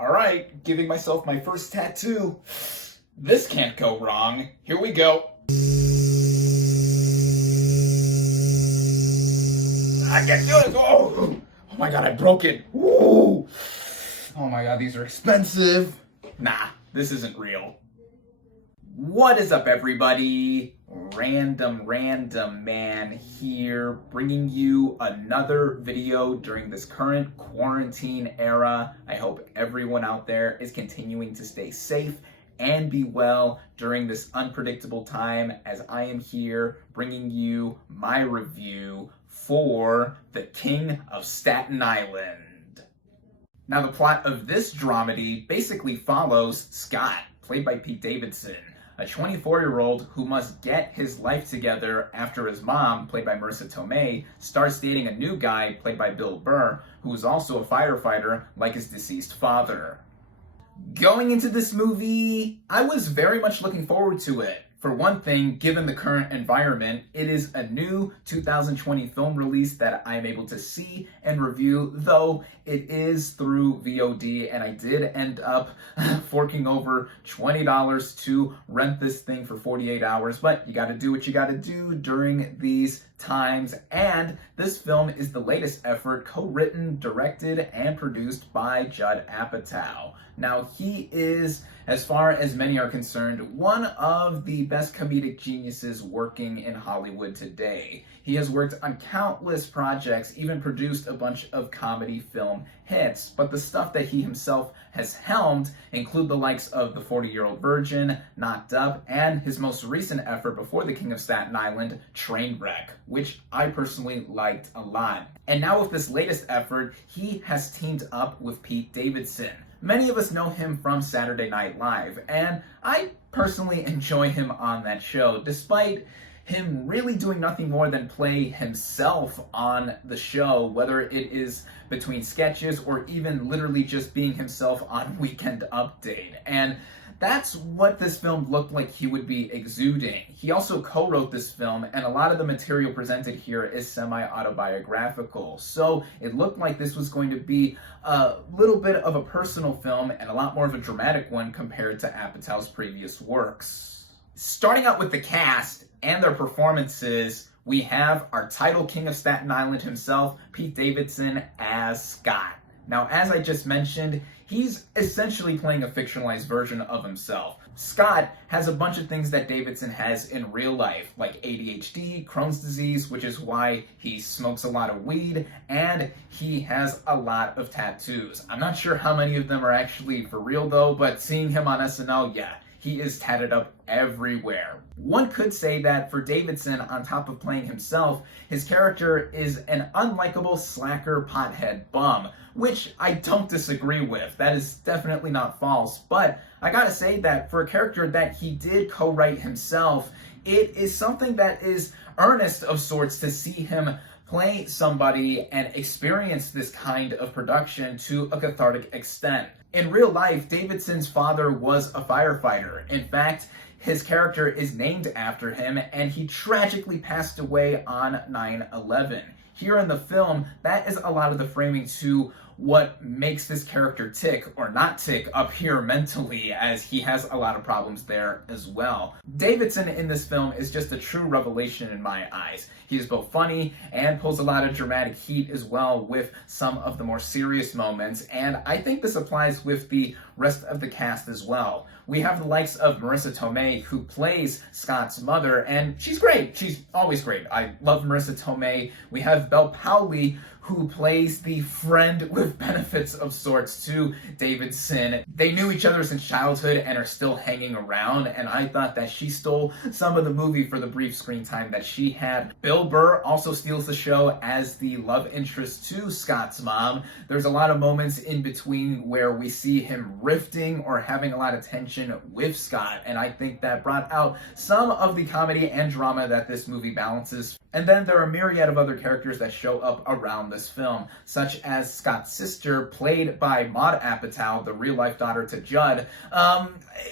Alright, giving myself my first tattoo. This can't go wrong. Here we go. I can't do it! Oh my god, I broke it. Ooh. Oh my god, these are expensive. Nah, this isn't real. What is up, everybody? Random Man here, bringing you another video during this current quarantine era. I hope everyone out there is continuing to stay safe and be well during this unpredictable time, as I am here bringing you my review for The King of Staten Island. Now, the plot of this dramedy basically follows Scott, played by Pete Davidson, a 24-year-old who must get his life together after his mom, played by Marissa Tomei, starts dating a new guy, played by Bill Burr, who is also a firefighter like his deceased father. Going into this movie, I was very much looking forward to it. For one thing, given the current environment, it is a new 2020 film release that I'm able to see and review, though it is through VOD, and I did end up forking over $20 to rent this thing for 48 hours, but you gotta do what you gotta do during these times. And this film is the latest effort co-written, directed, and produced by Judd Apatow. Now, he is, as far as many are concerned, one of the best comedic geniuses working in Hollywood today. He has worked on countless projects, even produced a bunch of comedy film hits, but the stuff that he himself has helmed include the likes of The 40-Year-Old Virgin, Knocked Up, and his most recent effort before The King of Staten Island, Trainwreck, which I personally liked a lot. And now with this latest effort, he has teamed up with Pete Davidson. Many of us know him from Saturday Night Live, and I personally enjoy him on that show, despite him really doing nothing more than play himself on the show, whether it is between sketches or even literally just being himself on Weekend Update. And that's what this film looked like he would be exuding. He also co-wrote this film, and a lot of the material presented here is semi-autobiographical. So it looked like this was going to be a little bit of a personal film and a lot more of a dramatic one compared to Apatow's previous works. Starting out with the cast and their performances, we have our title King of Staten Island himself, Pete Davidson, as Scott. Now, as I just mentioned, he's essentially playing a fictionalized version of himself. Scott has a bunch of things that Davidson has in real life, like ADHD, Crohn's disease, which is why he smokes a lot of weed, and he has a lot of tattoos. I'm not sure how many of them are actually for real though, but seeing him on SNL, yeah, he is tatted up everywhere. One could say that for Davidson, on top of playing himself, his character is an unlikable slacker pothead bum, which I don't disagree with. That is definitely not false, but I gotta say that for a character that he did co-write himself, it is something that is earnest of sorts to see him play somebody and experience this kind of production to a cathartic extent. In real life, Davidson's father was a firefighter. In fact, his character is named after him, and he tragically passed away on 9/11. Here in the film, that is a lot of the framing to what makes this character tick or not tick up here mentally, as he has a lot of problems there as well. Davidson in this film is just a true revelation in my eyes. He is both funny and pulls a lot of dramatic heat as well with some of the more serious moments, and I think this applies with the rest of the cast as well. We have the likes of Marissa Tomei, who plays Scott's mother, and she's great. She's always great. I love Marissa Tomei. We have Bel Powley, who plays the friend with benefits of sorts to Davidson. They knew each other since childhood and are still hanging around, and I thought that she stole some of the movie for the brief screen time that she had. Bill Burr also steals the show as the love interest to Scott's mom. There's a lot of moments in between where we see him rifting or having a lot of tension with Scott, and I think that brought out some of the comedy and drama that this movie balances. And then there are a myriad of other characters that show up around this film, such as Scott's sister, played by Judd Apatow, the real-life daughter to Judd.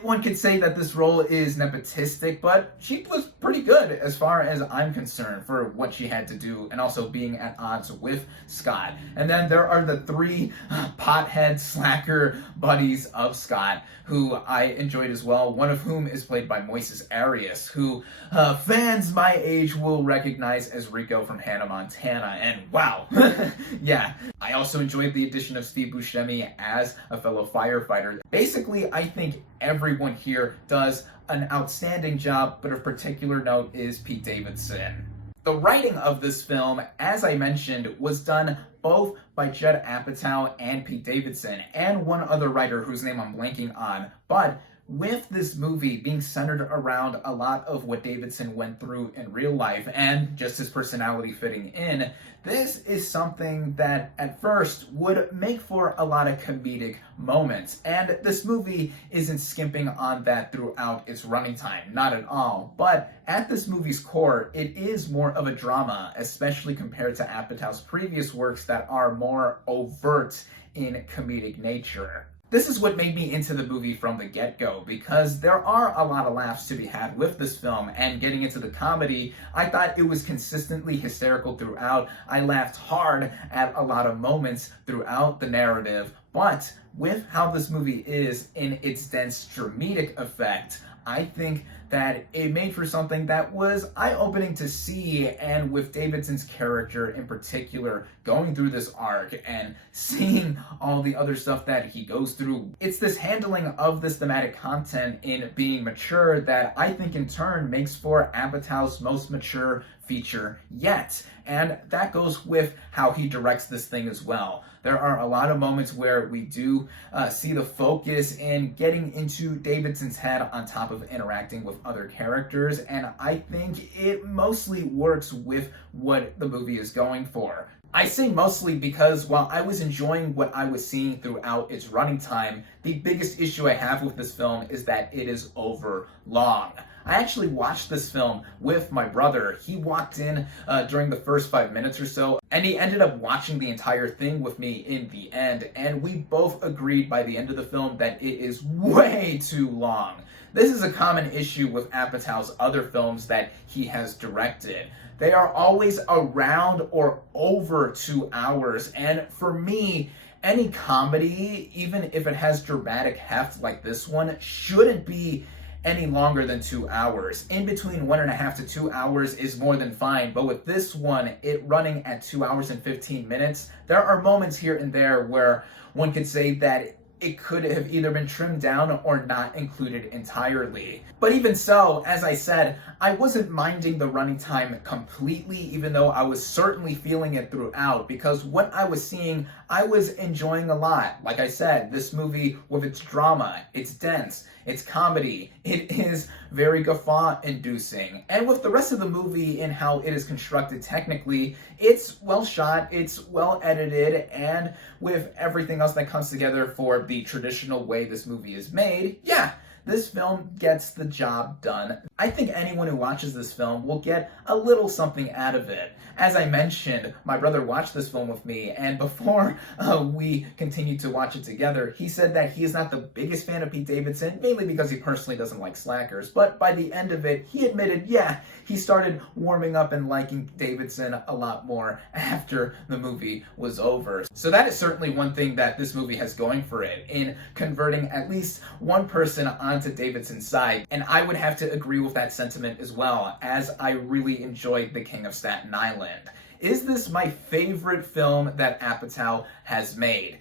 One could say that this role is nepotistic, but she was pretty good as far as I'm concerned for what she had to do, and also being at odds with Scott. And then there are the three pothead slacker buddies of Scott, who I enjoyed as well, one of whom is played by Moises Arias, who fans my age will recognize as Rico from Hannah Montana, and wow, yeah. I also enjoyed the addition of Steve Buscemi as a fellow firefighter. Basically, I think everyone here does an outstanding job, but of particular note is Pete Davidson. The writing of this film, as I mentioned, was done both by Judd Apatow and Pete Davidson, and one other writer whose name I'm blanking on, but with this movie being centered around a lot of what Davidson went through in real life and just his personality fitting in, this is something that at first would make for a lot of comedic moments. And this movie isn't skimping on that throughout its running time, not at all. But at this movie's core, it is more of a drama, especially compared to Apatow's previous works that are more overt in comedic nature. This is what made me into the movie from the get-go, because there are a lot of laughs to be had with this film, and getting into the comedy, I thought it was consistently hysterical throughout. I laughed hard at a lot of moments throughout the narrative, but with how this movie is in its dense dramatic effect, I think that it made for something that was eye-opening to see, and with Davidson's character in particular going through this arc and seeing all the other stuff that he goes through. It's this handling of this thematic content in being mature that I think in turn makes for Apatow's most mature feature yet. And that goes with how he directs this thing as well. There are a lot of moments where we do see the focus in getting into Davidson's head on top of interacting with other characters, and I think it mostly works with what the movie is going for. I say mostly because while I was enjoying what I was seeing throughout its running time, the biggest issue I have with this film is that it is over long. I actually watched this film with my brother. He walked in during the first 5 minutes or so, and he ended up watching the entire thing with me in the end, and we both agreed by the end of the film that it is way too long. This is a common issue with Apatow's other films that he has directed. They are always around or over 2 hours, and for me, any comedy, even if it has dramatic heft like this one, shouldn't be any longer than 2 hours. In between 1.5 to 2 hours is more than fine, but with this one, it running at 2 hours and 15 minutes, there are moments here and there where one could say that it could have either been trimmed down or not included entirely. But even so, as I said, I wasn't minding the running time completely, even though I was certainly feeling it throughout, because what I was seeing, I was enjoying a lot. Like I said, this movie, with its drama, it's dense, it's comedy, it is very guffaw-inducing. And with the rest of the movie and how it is constructed technically, it's well shot, it's well edited, and with everything else that comes together for the traditional way this movie is made, yeah, this film gets the job done. I think anyone who watches this film will get a little something out of it. As I mentioned, my brother watched this film with me, and before we continued to watch it together, he said that he is not the biggest fan of Pete Davidson, mainly because he personally doesn't like slackers, but by the end of it, he admitted, yeah, he started warming up and liking Davidson a lot more after the movie was over. So that is certainly one thing that this movie has going for it, in converting at least one person onto Davidson's side, and I would have to agree with that sentiment as well, as I really enjoyed The King of Staten Island. Is this my favorite film that Apatow has made?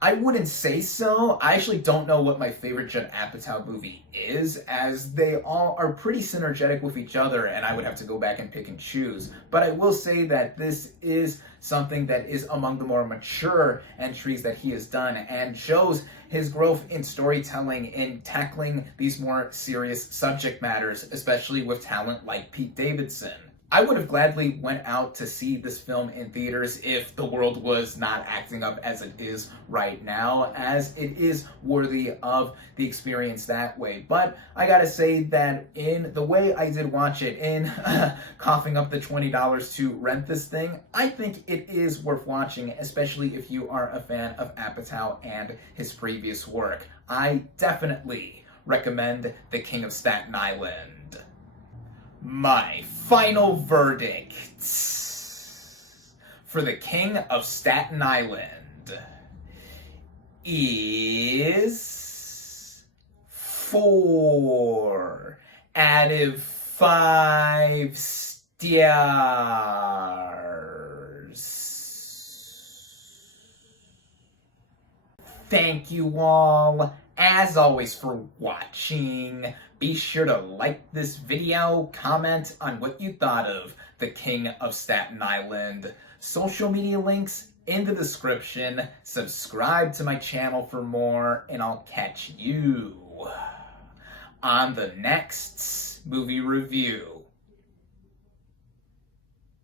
I wouldn't say so. I actually don't know what my favorite Judd Apatow movie is, as they all are pretty synergetic with each other, and I would have to go back and pick and choose. But I will say that this is something that is among the more mature entries that he has done, and shows his growth in storytelling in tackling these more serious subject matters, especially with talent like Pete Davidson. I would have gladly went out to see this film in theaters if the world was not acting up as it is right now, as it is worthy of the experience that way. But I gotta say that in the way I did watch it, in coughing up the $20 to rent this thing, I think it is worth watching, especially if you are a fan of Apatow and his previous work. I definitely recommend The King of Staten Island. My final verdict for The King of Staten Island is 4 out of 5 stars. Thank you all, as always, for watching. Be sure to like this video, comment on what you thought of The King of Staten Island. Social media links in the description. Subscribe to my channel for more, and I'll catch you on the next movie review.